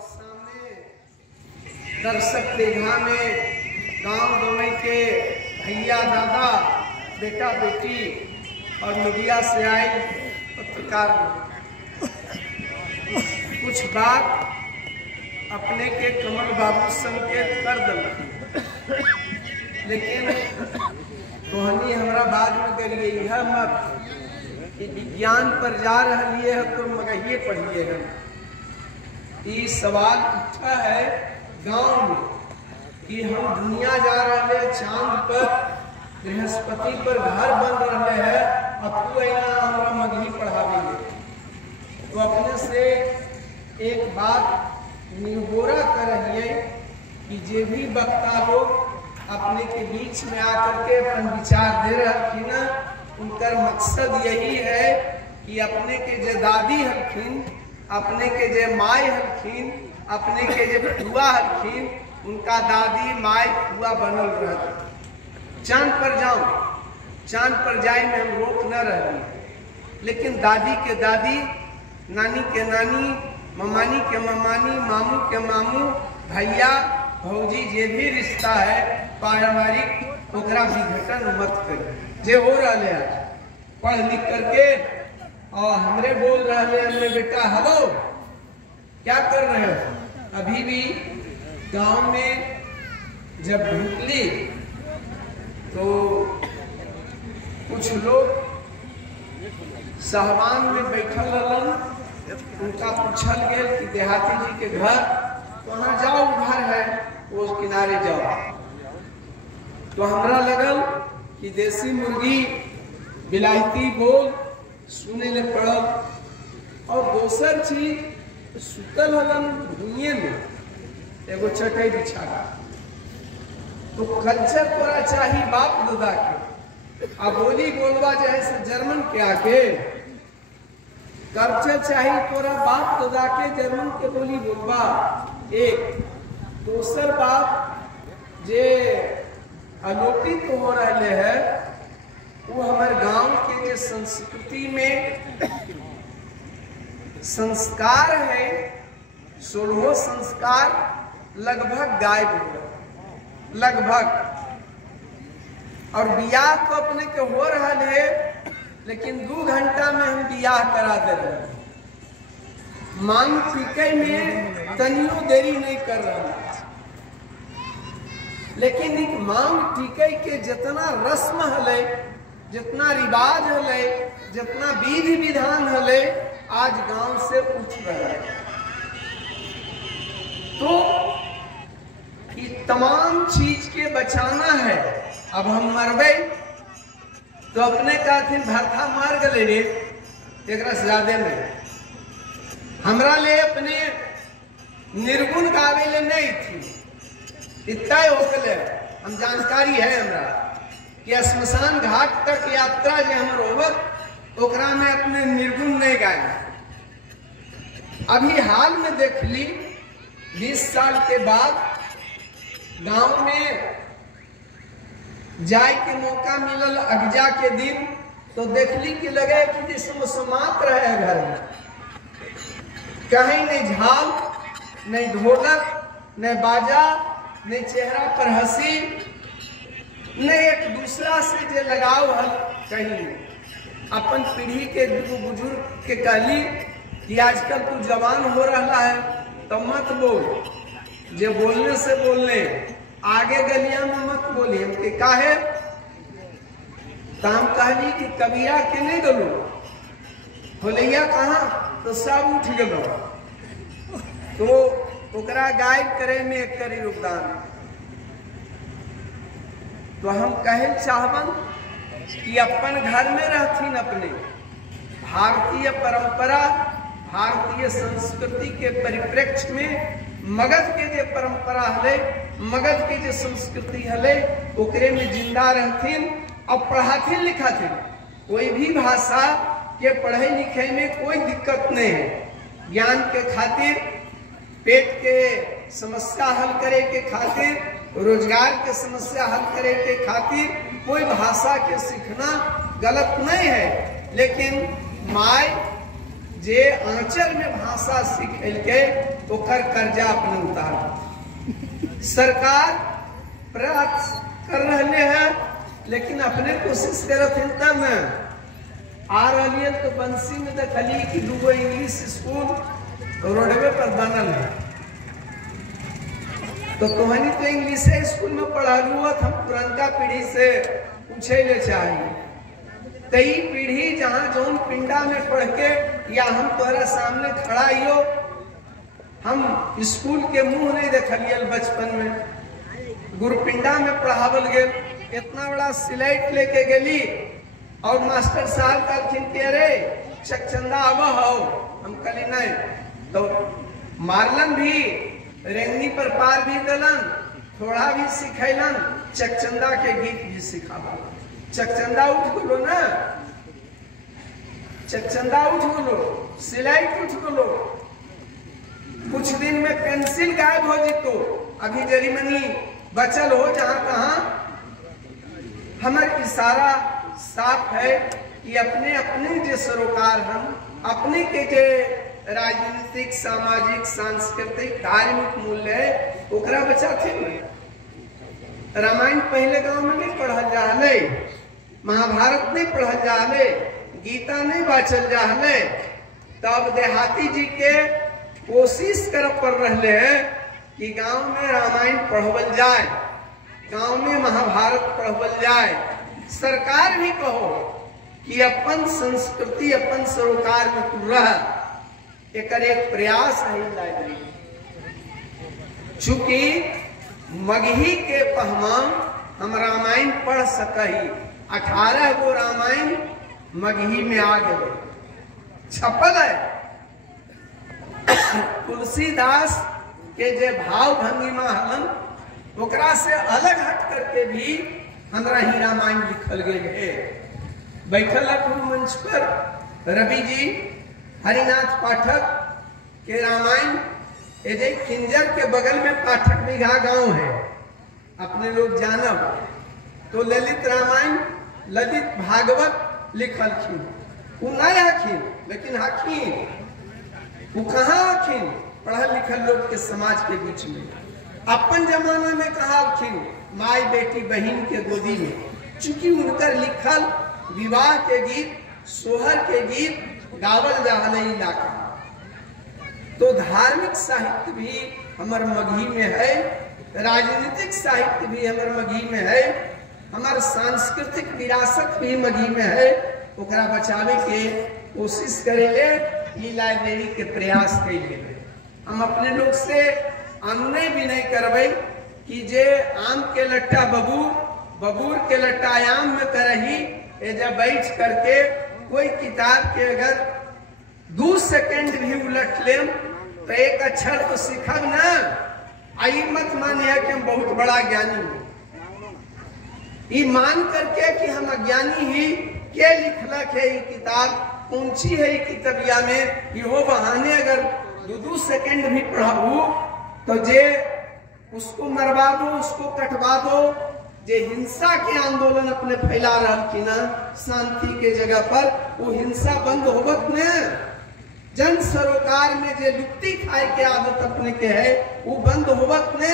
सामने दर्शक देखा में गांव गवई के भैया दादा बेटा बेटी और मीडिया से आए पत्रकार कुछ बात अपने के कमल बाबू संकेत कर दिल, लेकिन तोहनी हमरा बाद में करिए यह मत कि विज्ञान पर जा रही है तो मगहिए पढ़िए है। ये सवाल उठा है गांव में कि हम दुनिया जा रहे हैं, चांद पर बृहस्पति पर घर बन रहे हैं, अब तू हमारा मगही पढ़ावेंगे। तो अपने से एक बात निहोरा कर रही है कि जे भी वक्ता लोग अपने के बीच में आकर के अपन विचार दे रहे ना, उनका मकसद यही है कि अपने के जे दादी हलखिन, अपने के जे माई हलखिन, अपने के जे फुआ हलखिन, उनका दादी माई फुआ बनल रहती। चांद पर जाऊं, चांद पर जाए में हम रोक न रही, लेकिन दादी के दादी, नानी के नानी, ममानी के ममानी, मामू के मामू, भैया भौजी जे भी रिश्ता है पारिवारिक ओकरा विघटन मत करी। जे हो रहे आज पढ़ लिख करके और हमरे बोल रहे हमरे बेटा हेलो क्या कर रहे हो। अभी भी गांव में जब ढूंढली तो कुछ लोग साहबान में बैठल रहलन, उनका पूछल गया कि देहाती जी के घर वहां जाओ, घर है वो किनारे जाओ। तो हमरा लगल कि देसी मुर्गी बिलायती बोल सुने ले पड़ल, और दोसर चीज सुतल हलन भूइये में एगो चटाई बिछा। तो कल्चर तोरा चाहिए बाप दादा के, अब बोली बोलवा चाहे से जर्मन के आके कल्चर चाहिए तोरा बाप दादा के जर्मन के बोली बोलवा। एक दोसर बात जे अलोकित हो रहे है वो हमारे गांव के जो संस्कृति में संस्कार है, 16 संस्कार लगभग गायब हो गए लगभग। और बियाह तो अपने के हो रहा है, लेकिन 2 घंटा में हम बियाह करा दे रहे, मांग टिके में तनियो देरी नहीं कर रहा। लेकिन एक मांग टिके के जितना रस्म हले, जितना रिवाज हले, जितना विधि विधान हले, आज गांव से उठ रहा है। तो ये तमाम चीज के बचाना है। अब हम मरबे तो अपने कहते भरथा मार गले रे, एक ज्यादा में हमरा ले अपने निर्गुण गावे ले नहीं थी, इतना होकले हम जानकारी है हमरा कि श्मशान घाट तक यात्रा जो हम रोवत ओकरा में अपने निर्गुण नहीं गाए। अभी हाल में देख ली 20 साल के बाद गांव में जाए के मौका मिलल अगजा के दिन, तो देख ली कि लगे कि जिसमें समाप्त रहे घर में कहीं नहीं झाल, नहीं ढोलक, नहीं बाजा, नहीं चेहरा पर हंसी, नहीं एक दूसरा से जे लगाव हल कहीं नहीं। अपन पीढ़ी के बुजुर्ग के कहली कि आजकल तू जवान हो रहा है तो मत बोल, जे बोलने से बोलने आगे गलिया में मत बोली। हमके काहे काम कहली कि कबिया के नहीं गलो, होलैया कहाँ तो सब उठ गलो। तो ओकरा गाइड करे में एक करी योगदान। तो हम कहे चाहबन कि अपन घर में रहथिन, अपने भारतीय परंपरा, भारतीय संस्कृति के परिप्रेक्ष्य में मगध के जो परंपरा हले, मगध के जो संस्कृति हले, ओकरे में जिंदा रहथिन और पढ़ाथिन लिखाथिन। कोई भी भाषा के पढ़े लिखे में कोई दिक्कत नहीं है। ज्ञान के खातिर, पेट के समस्या हल करे के खातिर, रोजगार के समस्या हल करे के खातिर कोई भाषा के सीखना गलत नहीं है। लेकिन माय जे आंचल में भाषा सीख के ओकर कर्जा अपने उतार। सरकार प्रयास कर रहे हैं, लेकिन अपने कोशिश करत हैं तब न आ रही है। तो बंसी में देखली कि दूगो इंग्लिश स्कूल रोडवे पर बनल है। तो कहानी तो इंग्लिश स्कूल में पढ़लू, हम पुरनका पीढ़ी से पूछे ले चाहिए। कई पीढ़ी जहाँ जौन पिंडा में पढ़ के या हम तोहरा सामने खड़ा हियो, हम स्कूल के मुंह नहीं देखलिए बचपन में। गुरुपिंडा में पढ़ावल गए, इतना बड़ा स्लेट लेके गेली और मास्टर साहब कहथिन के रे चकचंदा आव हो। हम कहली नहीं, तो मारलन भी, रेंगनी पर पार भी दलन, थोड़ा भी सिखैलन, चकचंदा के गीत भी सिखावल। चकचंदा उठ गलो ना, चकचंदा उठ गलो, स्लेट उठ गलो। कुछ दिन में पेंसिल गायब हो जितो, अभी जरीमनी बचल हो जहां तहां। हमार इशारा साफ है कि अपने अपने जो सरोकार हम अपने के जो राजनीतिक, सामाजिक, सांस्कृतिक, धार्मिक मूल्य है ओकरा बचाते हैं। रामायण पहले गांव में नहीं पढ़ल जाले, महाभारत नहीं पढ़ल जाले, गीता नहीं बाचल जाले। तब देहाती जी के कोशिश कर पड़ रहे हैं कि गांव में रामायण पढ़वल जाए, गांव में महाभारत पढ़वल जाए। सरकार भी कहो कि अपन संस्कृति, अपन सरोकार में तू रह, एक प्रयास है लाइब्रेरी। चूंकि मगही के पहमा हम रामायण पढ़ सकही, 18 गो रामायण मगही में आ गए, छपल है। तुलसीदास के जे भाव भंगिमा हलन ओकरा से अलग हट करके भी हमरा ही रामायण लिखल गए है। बैठल मंच पर रवि जी हरिनाथ पाठक के रामायण, ये खिंजर के बगल में पाठक बिघा गांव है, अपने लोग जानब। तो ललित रामायण, ललित भागवत लिखलखिन, वो नहीं हखिन लेकिन हखिन। वो कहाँ हखिन? पढ़ल लिखल लोग के समाज के बीच में। अपन जमाना में कहा हखिन? माई बेटी बहन के गोदी में। चूंकि उनकर लिखल विवाह के गीत, सोहर के गीत गावल जाने इलाका। तो धार्मिक साहित्य भी हमार मगही में है, राजनीतिक साहित्य भी हमार मगही में है, हमार सांस्कृतिक विरासत भी मगही में है। ओकरा बचावे के कोशिश करेले, ये लाइब्रेरी के प्रयास करेले। हम अपने लोग से अन्य भी नहीं करबे कि जे आम के लट्टा बबूर, बबूर के लट्टा आम में करही। एजा बैठ करके कोई किताब के अगर 2 सेकंड भी उलट लेम तो एक अक्षर तो सीखब ना। आई मत मानिए कि हम बहुत बड़ा ज्ञानी हैं, ये मान करके कि हम अज्ञानी ही के लिखलक है ये किताब, कौन सी है ये किताबिया में, ये हो बहाने अगर 2 सेकंड भी पढ़ाबू तो जे उसको मरवा दो, उसको कटवा दो। जे हिंसा के आंदोलन अपने फैला रहा कि ना शांति के जगह पर, वो हिंसा बंद होवत न। जन सरोकार में जे लुट्टी खाए के आदत अपने के है वो बंद होवत न।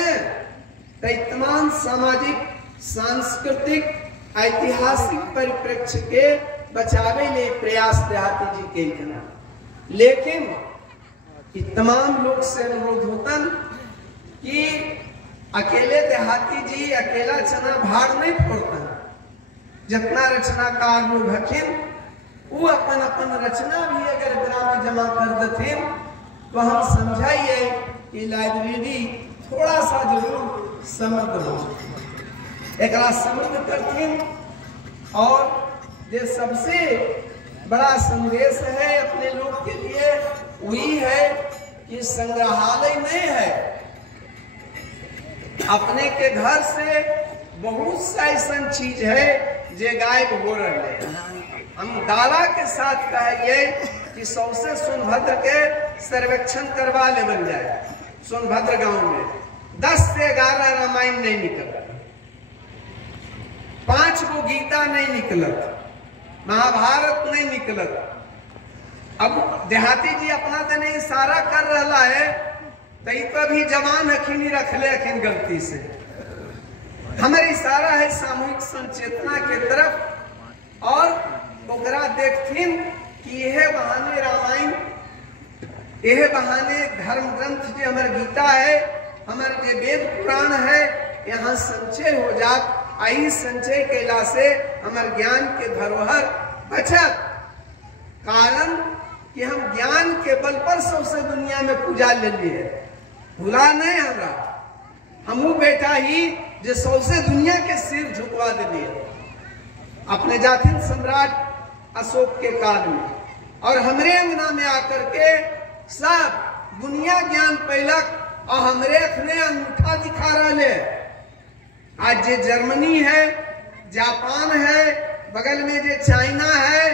तमाम सामाजिक, सांस्कृतिक, ऐतिहासिक परिप्रेक्ष्य के बचावे ले प्रयास देहाती जी के करना। लेकिन तमाम लोग से अनुरोध होतन कि अकेले देहाती जी अकेला चना भार नहीं फोड़तन। जितना रचनाकार लोग हथिन वो अपन अपन रचना भी अगर ग्राम में जमा कर देते तो हम समझाइए कि लाइब्रेरी थोड़ा सा जरूर समृद्ध हो, एक समृद्ध करथिन। और जो सबसे बड़ा संदेश है अपने लोग के लिए वही है कि संग्रहालय नहीं है। अपने के घर से बहुत सा ऐसा चीज है जो गायब हो रहे हैं। हम दावा के साथ कहिए कि 100 से सोनभद्र के सर्वेक्षण करवा ले बन जाए। सोनभद्र गांव में 10 से 11 रामायण नहीं निकला, 5 गो गीता नहीं निकलत, महाभारत नहीं निकलत। अब देहाती जी अपना देने इशारा कर रहा है तई तो भी जवान अखिनी रखले अखिन गलती से। हमारे इशारा है सामूहिक संचेतना के तरफ और ओकरा देखथिन कि यह बहाने रामायण, यह बहाने धर्म ग्रंथ जो हमारे गीता है, हमारे जो वेद पुराण है, यहाँ संचय हो जात। आई संचय कैला से हमारे ज्ञान के धरोहर बचत। कारण कि हम ज्ञान के बल पर सबसे दुनिया में पूजा ले लिए, भूला नहीं हमरा। हमू बेटा ही जो सबसे दुनिया के सिर झुकवा दिए अपने जातिन सम्राट अशोक के काल में, और हमरे अंगना में आकर के सब दुनिया ज्ञान पैलक और हमरे अखने अंगूठा दिखा रहे। आज जे जर्मनी है, जापान है, बगल में जे चाइना है,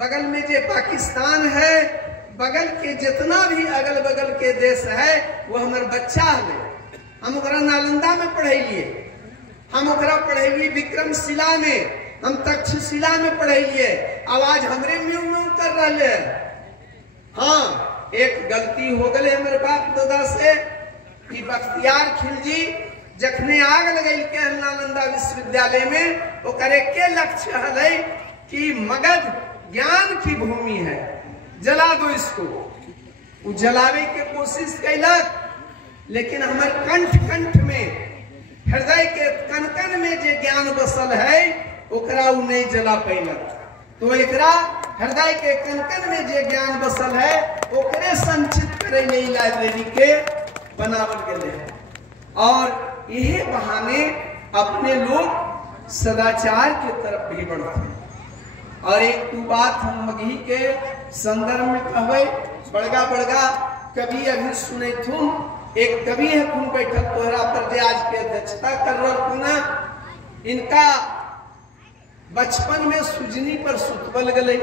बगल में जे पाकिस्तान है, बगल के जितना भी अगल बगल के देश है वो हमारे बच्चा है। हम ओकरा नालंदा में पढ़ेलिए, हम ओकरा पढ़ेलिए विक्रमशिला में, हम तक्षशिला में पढ़ेलिए। आवाज हमरे में कर रहे। हाँ, एक गलती हो गए हमारे बाप दादा से कि बख्तियार खिलजी जखने आग लगल के नालंदा विश्वविद्यालय में, वो करे के लक्ष्य है कि मगध ज्ञान की भूमि है, जला दो इसको। वो जलावे के कोशिश कैलक, लेकिन हमारे कंठ कंठ में, हृदय के कन कन में जो ज्ञान बसल है ओकरा वो नहीं जला पैलक। तो एकरा हृदय के कन कन में जो ज्ञान बसल है ओकरे संचित करे लाइब्रेरी के बनावल गए। और यही बहाने अपने लोग सदाचार के तरफ भी बढ़ते। और एक दो बात हम मगही के संदर्भ में कहवे, बड़गा बड़गा कवि अभी सुने थुन। एक कवि है तुम बैठक तोहरा पर जे आज के अध्यक्षता कर रहा, इनका बचपन में सुजनी पर सुतबल गले,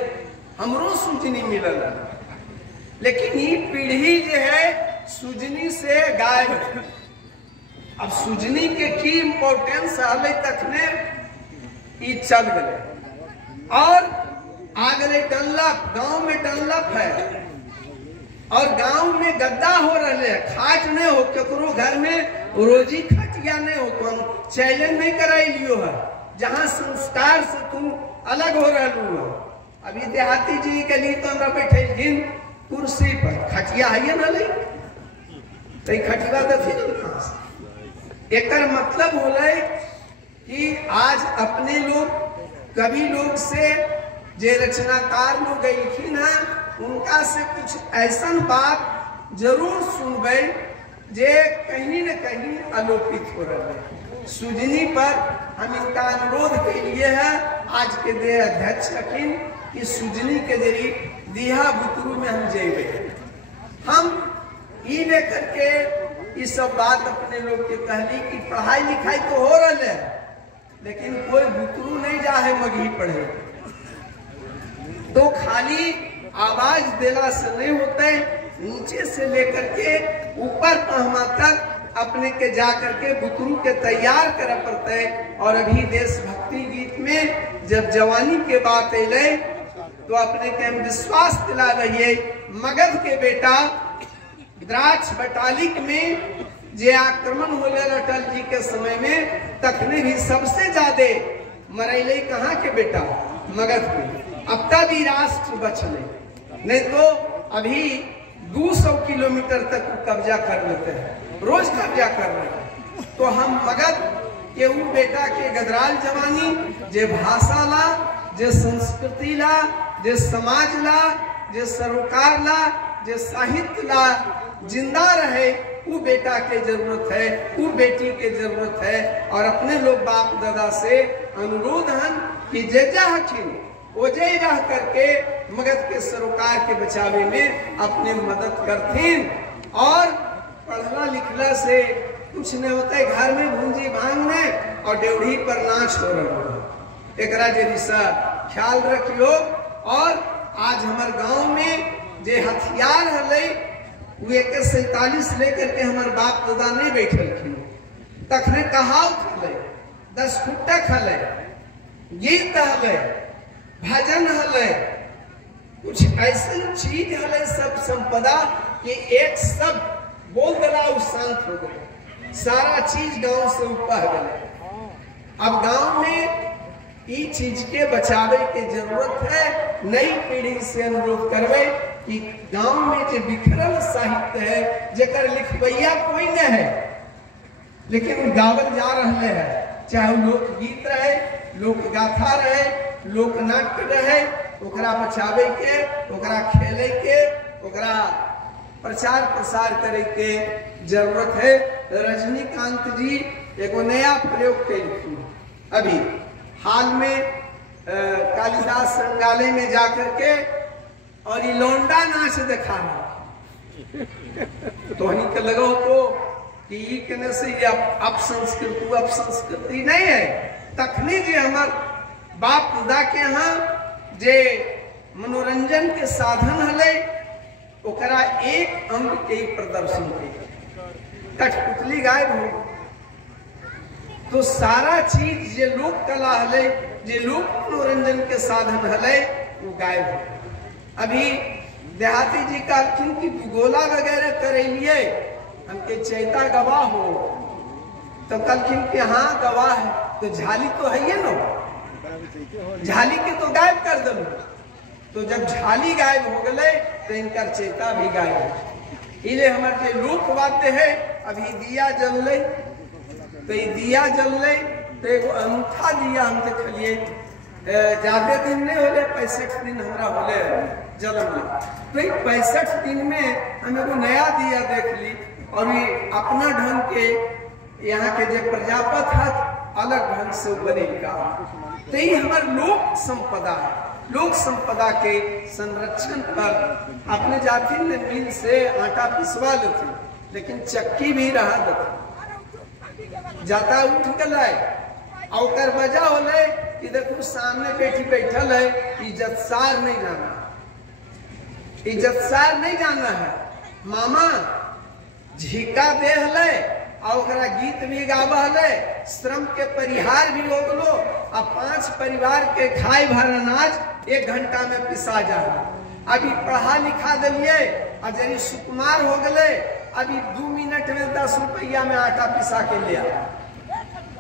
हमरो सुजनी मिलल, लेकिन ये पीढ़ी जो है सुजनी से गायब है। अब सुजनी के की इम्पोर्टेंस हाले तक में ये चल गए। और आ गए डनलप, गांव में डनलप है और गांव में गद्दा हो रहे, खाट नहीं हो, केकरो घर में रोजी खटिया नहीं हो, तो हम चैलेंज नहीं कराई लियो है, जहां संस्कार से तुम अलग हो रहे हो। अभी देहाती जी के लिए तो हमरा बैठे जिन कुर्सी पर खटिया है ना, ले तो खटिया तो एक मतलब होले कि आज अपने लोग कवि लोग से जे रचनाकार लोग गईखिन है, उनका से कुछ ऐसा बात जरूर सुनबे जे कहीं न कहीं आलोकित हो रहा है। सुजनी पर हम इनका अनुरोध के लिए है आज के दे अध्यक्ष रखिन कि सुजनी के जरिए दिहा बुतरू में हम जेबे। हम ई ले करके ये सब बात अपने लोग के कहली कि पढ़ाई लिखाई तो हो रहा है, लेकिन कोई बुतरू नहीं जा है मगही पढ़े। तो खाली आवाज देला से नहीं होते, नीचे से लेकर के ऊपर पहमा तक अपने के जा करके बुतरू के तैयार करे पड़ते। और अभी देशभक्ति गीत में जब जवानी के बात अले तो अपने के हम विश्वास दिला रहिए, मगध के बेटा द्राक्ष बटालिक में जे आक्रमण होले अटल जी के समय में, तखने भी सबसे ज्यादा मरैले कहाँ के बेटा, मगध के। अब तक भी राष्ट्र बचले, नहीं तो अभी 200 किलोमीटर तक कब्जा कर लेते हैं, रोज कब्जा कर रहे हैं। तो हम मगध के वो बेटा के गदराल जवानी जे भाषा ला, जे संस्कृति ला, जे समाज ला, जे सरोकार ला, जे साहित्य ला जिंदा रहे, वो बेटा के जरूरत है, वो बेटी के जरूरत है। और अपने लोग बाप दादा से अनुरोध है कि जेजा हकीम ओजे रह करके मगध के सरोकार के बचावे में अपने मदद करथिन। और पढ़ला लिखला से कुछ नहीं होता है, घर में भूंजी भांगने और डेवढ़ी पर नाच हो रहा। एकरा जैसा ख्याल रखियो। और आज हमारे गांव में जे हथियार हले वो 47 लेकर के हमारे बाप दादा नहीं बैठल थी, तखने कहावत हले, 10 फुटक हले, गीत हले, भजन हले, कुछ ऐसा चीज हले सब संपदा कि एक सब बोल दिला शांत हो गए। सारा चीज गांव से उपह गए। अब गांव में ई चीज के बचावे के जरूरत है। नई पीढ़ी से अनुरोध करवे कि गांव में जो बिखरल साहित्य है जेकर लिखवैया कोई न है लेकिन गावल जा रहे हैं, चाहे लोकगीत रहे, लोक गाथा रहे, लोकनाट्य रहे, ओकरा बचावे के, ओकरा खेले के, ओकरा प्रचार प्रसार करे के जरूरत है। रजनीकांत जी एगो नया प्रयोग कैलखिन अभी हाल में कालिदास संग्रहालय में जाकर के, और ये लौंडा नाच दिखा रहा तो हनी के लगो तो कि ये कहने से ये अपसंस्कृति नहीं है। तखनी जे हमार बाप दादा के यहाँ जे मनोरंजन के साधन हले ओकरा एक अंग के प्रदर्शन के कठपुतली गायब हो तो सारा चीज जे लोक कला हले, जे लोक मनोरंजन के साधन हले वो गायब हो। अभी देहाती जी कहलखिन कि गोला वगैरह करेलिए हमके चैता गवाह हो, तो कहलखिन कि हाँ गवाह है, तो झाली तो है ये ना, झाली के तो गायब कर दो। तो जब झाली गायब हो गए तो इनका चेता भी गायब हो। इले हमारे लोक वाद्य है। अभी दिया जल ले तो ये दिया जल ले तो एगो अनूठा दिया हम देखलिए, ज्यादा दिन नहीं होले, 65 दिन हमारा होले जन्म में, तो 65 दिन में हम एगो नया दिया देख ली। और ये अपना ढंग के यहाँ के जो प्रजापत है अलग ढंग से बनेगा। तो ये हमारे लोक संपदा है। लोक संपदा के संरक्षण पर अपने जाति ने मिल से आटा पिसवा लेते, लेकिन चक्की भी रहा देते जाता उठ गए और वजह होले कि देखो सामने बेटी बैठल है, इज्जतसार नहीं जाना, इज्जतसार नहीं जाना है। मामा झिका दे हले और गीत भी गावा हले, श्रम के परिहार भी हो गलो, अब 5 परिवार के खाए भर अनाज 1 घंटा में पिसा जा। अभी पढ़ा लिखा दिलिए और जरी सुकुमार हो गए, अभी 2 मिनट में 10 रुपया में आटा पिसा के लिया।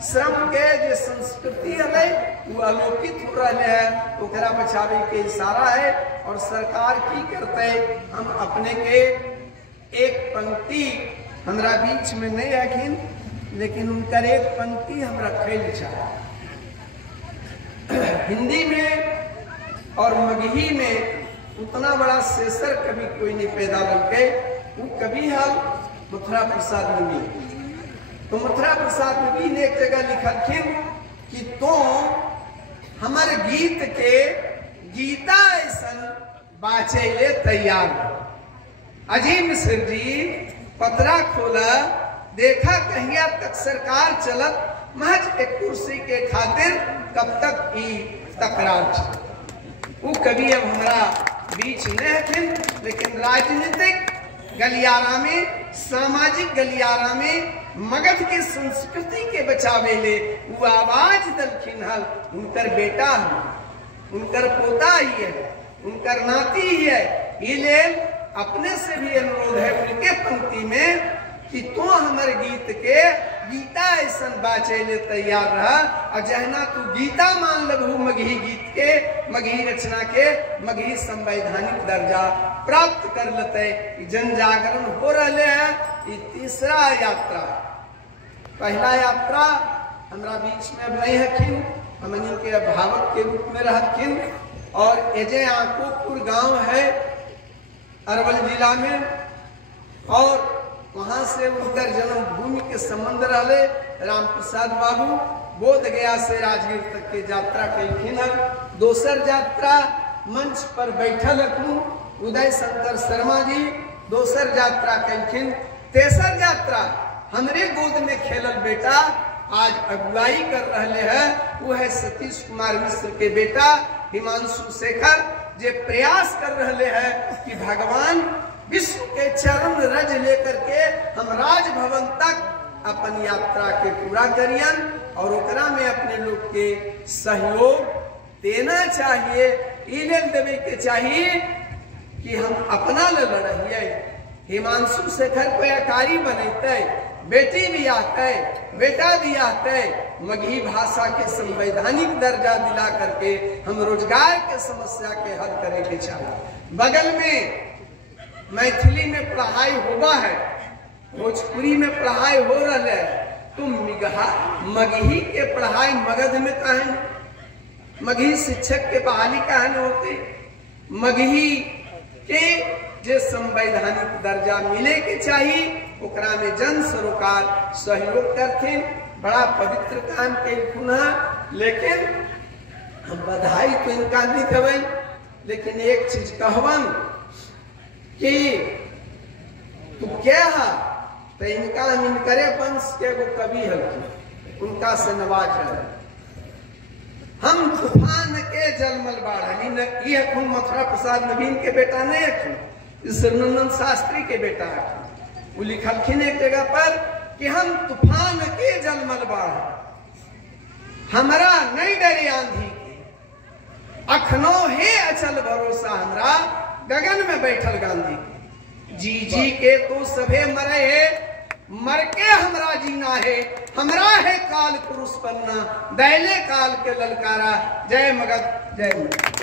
श्रम के जो संस्कृति है वो अलोकित हो रहा है, ओकरा बचावे के इशारा है। और सरकार की करते हम अपने के एक पंक्ति हमरा बीच में नहीं रखिन, लेकिन उनका एक पंक्ति हम रखे चाहे। हिंदी में और मगही में उतना बड़ा शेषर कभी कोई नहीं पैदा लगे। वो कभी हाल मथुरा प्रसाद नबी, तो मथुरा प्रसाद नबी ने एक जगह लिखलखिन कि तो हमारे गीत के गीता ऐसन बाचेले तैयार। अजीम मिश्र जी पतरा खोला, देखा कहिया तक सरकार चलत, महज एक कुर्सी के खातिर कब तक ई तकरार। वो कभी अब हमारा बीच नहीं थे, लेकिन राजनीतिक गलियारा में, सामाजिक गलियारा में मगध के संस्कृति के बचावे ले वो आवाज दलखिन हल। उनकर बेटा है, उनकर पोता ही है, उनकर नाती ही है। ये अपने से भी अनुरोध है उनके पंक्ति में कि तो हमारे गीत के गीता ऐसा बाचे ले तैयार रहा। और जहना तू गीता मान लबू मगही गीत के, मगही रचना के, मगही संवैधानिक दर्जा प्राप्त कर लेते। जन जागरण हो रहे हैं। ये तीसरा यात्रा, पहला यात्रा हमारा बीच में अब नहीं हखिन, हमनी के अभिभावक के रूप में रहखिन। और एजे आकोपुर गांव है अरवल जिला में, और वहां से उनकर जन्मभूमि के संबंध रहे। राम प्रसाद बाबू बोध गया से राजगीर तक के यात्रा कलखिन। दोसर यात्रा मंच पर बैठल हूँ उदय शंकर शर्मा जी, दोसर यात्रा कलखिन। तेसर यात्रा हमरे गोद में खेलल बेटा आज अगुवाई कर रहे हैं, वो है सतीश कुमार मिश्र के बेटा हिमांशु शेखर, जे प्रयास कर रहे हैं कि भगवान विश्व के चरण रज लेकर के हम राजभवन तक अपन यात्रा के पूरा करियन। और ओकरा में अपने लोग के सहयोग देना चाहिए, इलेल देवे के चाहिए कि हम अपना ले रहिए। हिमांशु शेखर को अकारी बनते, बेटी भी आते, बेटा भी आते, मगही भाषा के संवैधानिक दर्जा दिला करके हम रोजगार के समस्या के हल करे के चाहिए। बगल में मैथिली में पढ़ाई हुआ है, भोजपुरी में पढ़ाई हो रहा है, तो मगही के पढ़ाई मगध में कहा, मगही शिक्षक के बहाली कहा न होते, मगही के जे संवैधानिक दर्जा मिले के चाहिए ओकरा में जन सरोकार सहयोग करते, बड़ा पवित्र काम के पुनः। लेकिन हम बधाई तो इनका नहीं देवे, लेकिन एक चीज कहवन कि तू क्या है, तो इनका इनकरे वंश के वो कवि हल्की, उनका से नवाज है। हम तूफान के जलमल बाढ़, ये खून मथुरा प्रसाद नवीन के बेटा नहीं है, नंदन शास्त्री के बेटा है। वो लिखलखिन एक जगह पर कि हम तूफान के जलमल बाढ़, हमरा नहीं डरे आंधी के, अखनो है अचल भरोसा हमरा, गगन में बैठल गांधी के। जी जी के तो सभे मरे है, मर के हमरा जीना है, हमरा है काल पुरुष बनना, दैले काल के ललकारा। जय मगध, जय मगध।